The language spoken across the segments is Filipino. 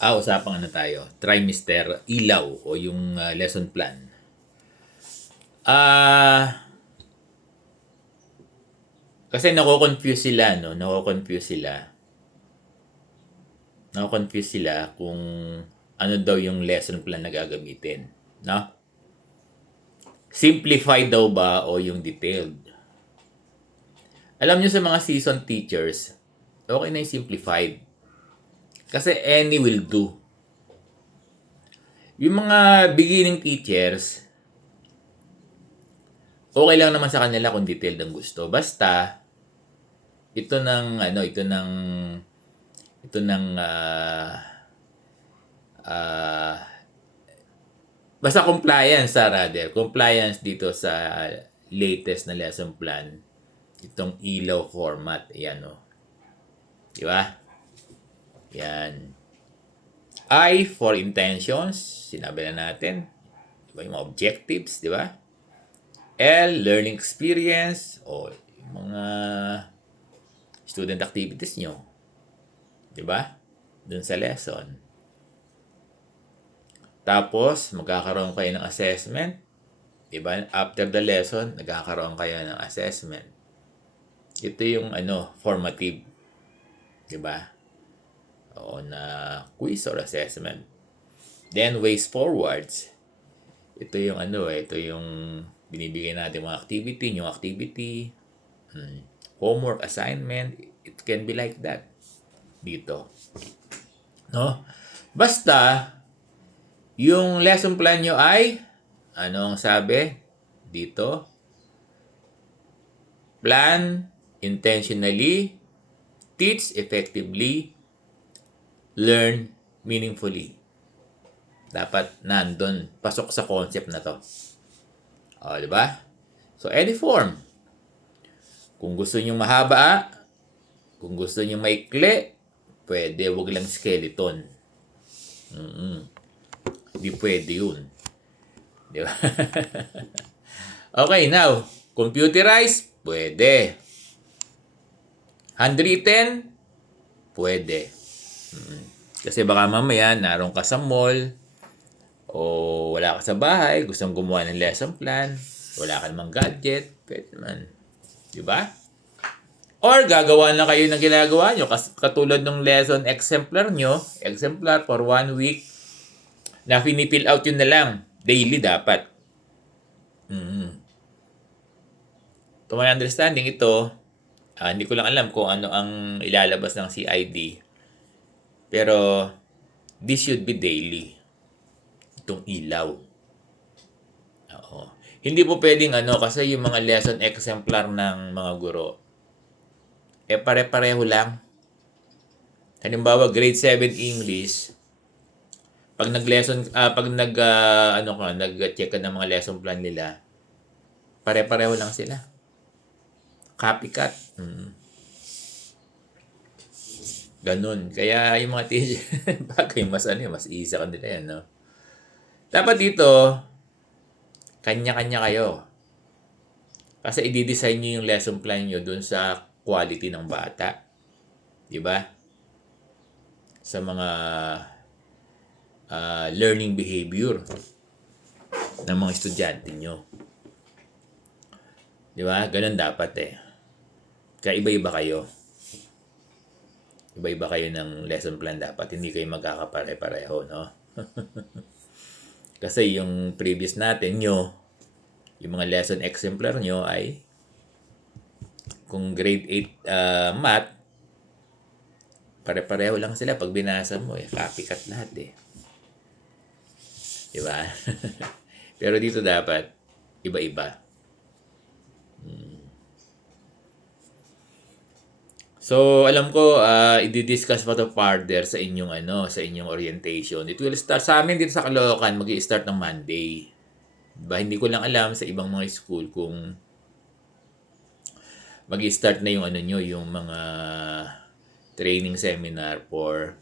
Usapang ano tayo? Trimester, ilaw o yung lesson plan. Ah, Kasi nako-confuse sila, no? Nako-confuse sila kung ano daw yung lesson plan na gagamitin, no? Simplify daw ba o yung detailed? Alam nyo sa mga seasoned teachers, okay na yung simplified. Kasi any will do. Yung mga beginning teachers, okay lang naman sa kanila kung detailed ang gusto. Basta, ito ng ah, basta compliance dito sa latest na lesson plan. Itong ilaw format, ayan o. Di ba? Yan. I for intentions, sinabi na natin. Di ba yung mga objectives, di ba? L, learning experience, o yung mga student activities nyo. Di ba? Dun sa lesson. Tapos, magkakaroon kayo ng assessment. Diba? After the lesson, nagkakaroon kayo ng assessment. Ito yung formative. Diba? O na quiz or assessment. Then, ways forwards. Ito yung ito yung binibigay natin mga activity, new activity, homework, assignment. It can be like that. Dito. No? Basta, yung lesson plan nyo ay, ano ang sabi dito? Plan intentionally, teach effectively, learn meaningfully. Dapat nandun, pasok sa concept na to. O, di ba? So, any form. Kung gusto nyo mahaba, kung gusto nyo maikli, pwede, wag lang skeleton. Hindi pwede yun. Di ba? Okay, now, computerized, pwede. Handwritten, pwede. Kasi baka mamaya, naroon ka sa mall, o wala ka sa bahay, gustong gumawa ng lesson plan, wala ka namang gadget, pwede naman. Di ba? Or gagawa na kayo ng ginagawa nyo, katulad ng lesson exemplar nyo, exemplar for 1 week, na finifill out yun na lang. Daily dapat. To my understanding, ito, hindi ko lang alam kung ano ang ilalabas ng CID. Pero, this should be daily. Itong ilaw. Oo. Hindi po pwedeng kasi yung mga lesson exemplar ng mga guro, pare-pareho lang. Halimbawa, grade 7 English, pag nag-check ka ng mga lesson plan nila, pare-pareho lang sila. Copycat. Ganun. Kaya yung mga teacher, bagay mas easy kanila yan, no? Dapat dito, kanya-kanya kayo. Kasi i-design nyo yung lesson plan nyo dun sa quality ng bata. Di ba? Sa mga learning behavior ng mga estudyante nyo. Di ba? Ganun dapat eh. Kaya iba-iba kayo. Iba-iba kayo ng lesson plan dapat. Hindi kayo magkakapare-pareho, no? Kasi yung previous natin yung mga lesson exemplar nyo ay kung grade 8 math, pare-pareho lang sila. Pag binasa mo, copycat lahat eh. Diba? Pero dito dapat, iba-iba. So, alam ko, i-discuss pa to further sa inyong sa inyong orientation. It will start sa amin dito sa Caloocan, magi-start ng Monday. Diba? Hindi ko lang alam sa ibang mga school kung magi-start na yung nyo, yung mga training seminar for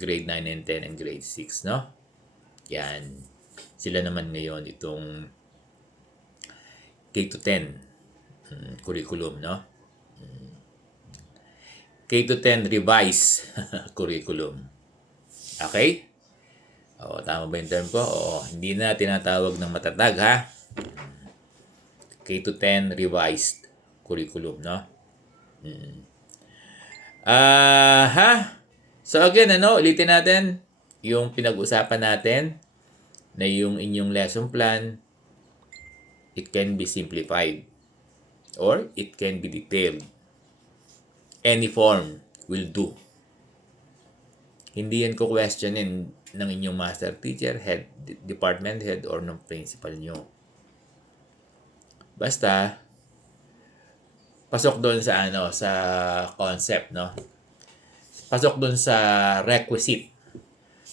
grade 9 and 10 and grade 6, no? Yan. Sila naman ngayon itong K-10 curriculum, no? K-10 revised curriculum. Okay? Oo, tama ba yung term ko? Oo, hindi na tinatawag ng matatag, ha? K-10 revised curriculum, no? Ha? So again, ulitin natin yung pinag-usapan natin na yung inyong lesson plan, it can be simplified or it can be detailed. Any form will do. Hindi yan ko questionin ng inyong master teacher, head, department head, or ng principal nyo. Basta, pasok doon sa sa concept, no? Pasok doon sa requisite.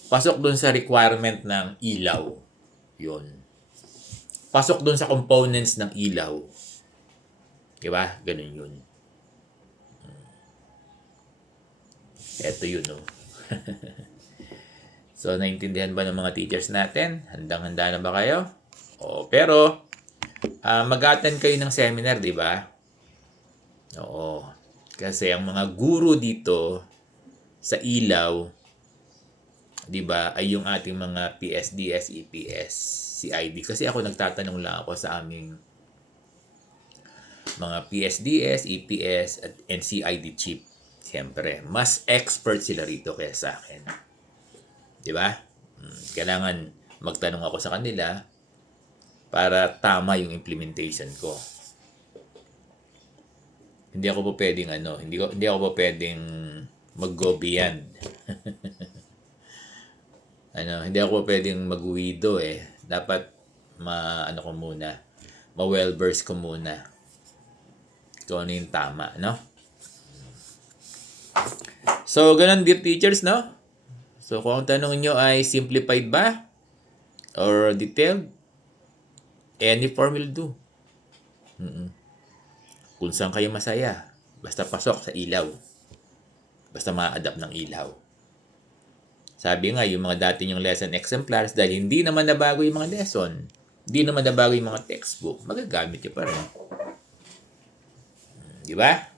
Pasok doon sa requirement ng ilaw. Yun. Pasok doon sa components ng ilaw. Diba? Ganun yun. Eto yun, no? So, naintindihan ba ng mga teachers natin? Handang-handa na ba kayo? Oo, pero mag-attend kayo ng seminar, di ba? Oo. Kasi ang mga guro dito sa ilaw, di ba, ay yung ating mga PSDS, EPS, CID. Kasi ako nagtatanong lang ako sa aming mga PSDS, EPS, at NCID chief. Siyempre, mas expert sila rito kaya sa akin. Di ba? Kailangan magtanong ako sa kanila para tama yung implementation ko. Hindi ako po pwedeng hindi ako po pwedeng mag-go beyond. Hindi ako po pwedeng mag-wido eh. Dapat ko muna, ma-well-versed ko muna kung ano yung tama, no? So, ganun dear teachers, no? So, kung ang tanong nyo ay simplified ba? Or detailed? Any form will do. Kung saan kayo masaya. Basta pasok sa ilaw. Basta ma-adapt ng ilaw. Sabi nga, yung mga dati yung lesson exemplars, dahil hindi naman nabago yung mga lesson, hindi naman nabago yung mga textbook, magagamit nyo pa rin. Di ba?